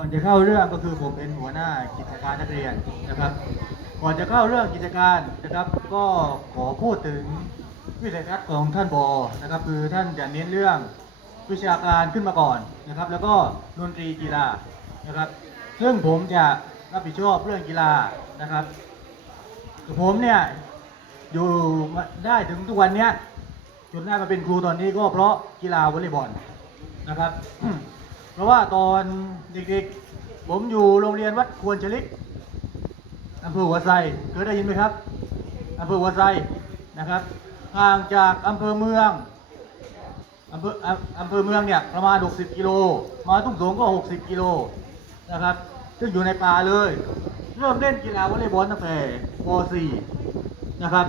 ก่อนจะเข้าเรื่องก็คือผมเป็นหัวหน้ากิจการนักเรียนนะครับ ก่อนจะเข้าเรื่องกิจการนะครับ ก็ขอพูดถึงวิสัยทัศน์ของท่านบอนะครับ คือท่านจะเน้นเรื่องวิชาการขึ้นมาก่อนนะครับ แล้วก็ดนตรีกีฬานะครับ ซึ่งผมจะรับผิดชอบเรื่องกีฬานะครับผมเนี่ยอยู่ได้ถึงทุกวันเนี้ยจนได้มาเป็นครูตอนนี้ก็เพราะกีฬาวอลเลย์บอลนะครับ เพราะว่าตอนเด็กๆ ผมอยู่โรงเรียนวัดควรชลิกอำเภอหัวไซเคยได้ยินไหมครับอำเภอหัวไซนะครับห่างจากอำเภอเมืองอำเภออำเภอเมืองเนี่ยประมาณ 60 กิโล มาตุ้งสงก็ 60 กิโลนะครับ ซึ่งอยู่ในป่าเลย เริ่มเล่นกีฬาวอลเลย์บอลตั้งแต่ป .4 นะครับ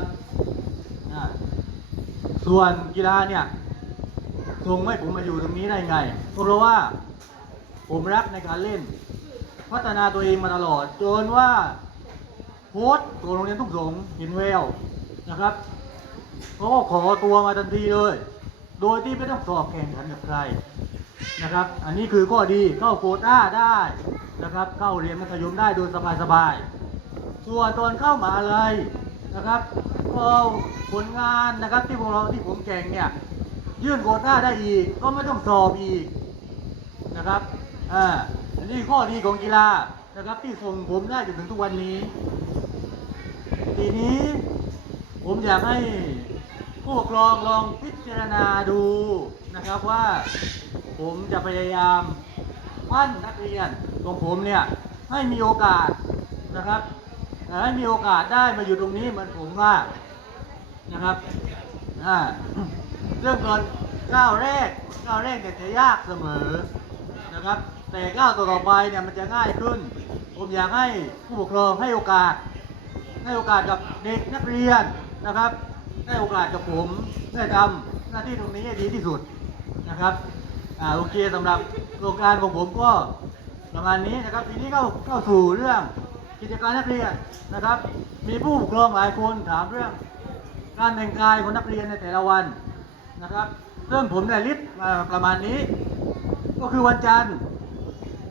ส่วนกีฬาเนี่ย ส่งให้ผมมาอยู่ตรงนี้ได้ไง เพราะว่าผมรักในการเล่น พัฒนาตัวเองมาตลอด จนว่าโค้ชตัวโรงเรียนทุ่งสงเห็นแววนะครับเขาก็ขอตัวมาทันทีเลย โดยที่ไม่ต้องสอบแข่งขันกับใครนะครับ อันนี้คือข้อดีเข้าโควต้าได้นะครับ เข้าเรียนมัธยมได้โดยสบายๆ ส่วนตอนเข้ามหาลัยนะครับก็ผลงานนะครับที่พวกเราที่ผมแข่งเนี่ย ยื่นโควต้าได้อีก ก็ไม่ต้องสอบอีกนะครับอ่านนี้ข้อดีของกีฬานะครับที่ส่งผมได้จนถึงทุกวันนี้ ทีนี้ผมอยากให้ผู้ปกครองลองพิจารณาดูนะครับว่าผมจะพยายามปั้นนักเรียนของผมเนี่ยให้มีโอกาสนะครับให้มีโอกาสได้มาอยู่ตรงนี้เหมือนผมว่านะครับอ่า เรื่องก่อนก้าวแรกก้าวแรกเนี่ยจะยากเสมอนะครับ แต่ก้าวต่อไปเนี่ยมันจะง่ายขึ้น ผมอยากให้ผู้ปกครองให้โอกาส ให้โอกาสกับเด็กนักเรียนนะครับ ให้โอกาสกับผมได้ทำหน้าที่ตรงนี้ให้ดีที่สุดนะครับอ่าโอเคสำหรับโครงการของผมก็ประมาณนี้นะครับทีนี้เข้าเข้าสู่เรื่องกิจการนักเรียนนะครับ มีผู้ปกครองหลายคนถามเรื่อง การแต่งกายของนักเรียนในแต่ละวัน นะครับซึ่องผมได้ลิสต์มาประมาณนี้ ก็คือวันจันทร์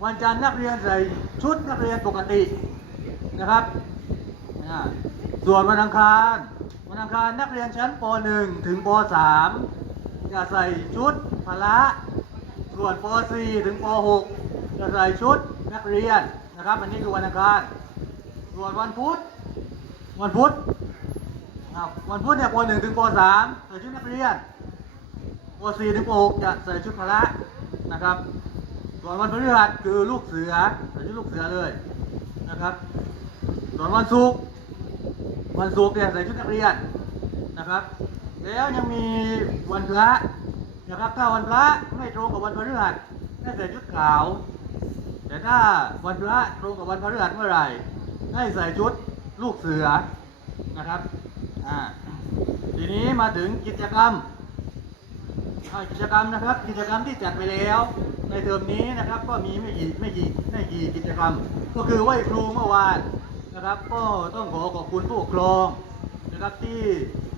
วันจันทร์นักเรียนใส่ชุดนักเรียนปกตินะครับ ส่วนวันอังคาร วันอังคารนักเรียนชั้นป .1 ถึงป .3 จะใส่ชุดพละส่วนป .4 ถึงป .6 จะใส่ชุดนักเรียนนะครับ อันนี้คือวันอังคาร ส่วนวันพุธ วันพุธครับวันพุธเนี่ยป .1 ถึงป .3 ใส่ชุดนักเรียน ป .4 ถึงป .6 จะใส่ชุดพละนะครับ ส่วนวันพฤหัสคือลูกเสือใส่ชุดลูกเสือเลยนะครับ ส่วนวันศุกร์วันศุกร์เนี่ยใส่ชุดนักเรียนนะครับ แล้วยังมีวันพระนะครับ ถ้าวันพระไม่ตรงกับวันพฤหัสให้ใส่ชุดขาว แต่ถ้าวันพระตรงกับวันพฤหัสเมื่อไหร่ ให้ใส่ชุดลูกเสือนะครับ อ่า ทีนี้มาถึงกิจกรรม กิจกรรมนะครับ กิจกรรมที่จัดไปแล้ว ในเทอมนี้นะครับก็มีไม่กี่ไม่กี่ไม่กี่กิจกรรม ก็คือไหว้ครูเมื่อวานนะครับ ก็ต้องขอขอบคุณผู้ปกครองนะครับที่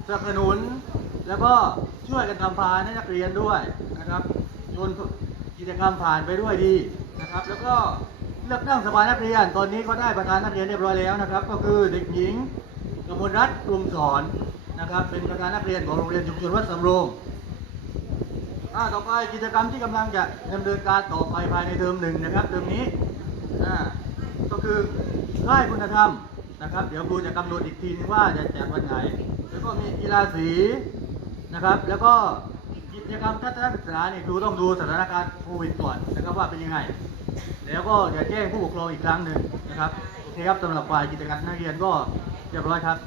สนับสนุน แล้วก็ช่วยกันทำพานให้นักเรียนด้วยนะครับจนกิจกรรมผ่านไปด้วยดีนะครับ แล้วก็เลือกตั้งสภานักเรียนตอนนี้ก็ได้ประธานนักเรียนเรียบร้อยแล้วนะครับ ก็คือเด็กหญิงกมลรัตน์กลุ่มสอนนะครับ เป็นประธานนักเรียนของโรงเรียนชุมชนวัดสำโรง อ่าต่อไปกิจกรรมที่กำลังจะดำเนินการต่อไปภายในเทอมหนึ่งนะครับเทอมนี้อ่าก็คือค่ายคุณธรรมนะครับ เดี๋ยวครูจะกำหนดอีกทีนึงว่าจะจัดวันไหน แล้วก็มีกีฬาสีนะครับ แล้วก็กิจกรรมทัศนศึกษาเนี่ยครูต้องดูสถานการณ์โควิดก่อนนะครับว่าเป็นยังไง แล้วก็จะแจ้งผู้ปกครองอีกครั้งหนึ่งนะครับโอเคครับสำหรับฝ่ายกิจการนักเรียนก็เรียบร้อยครับ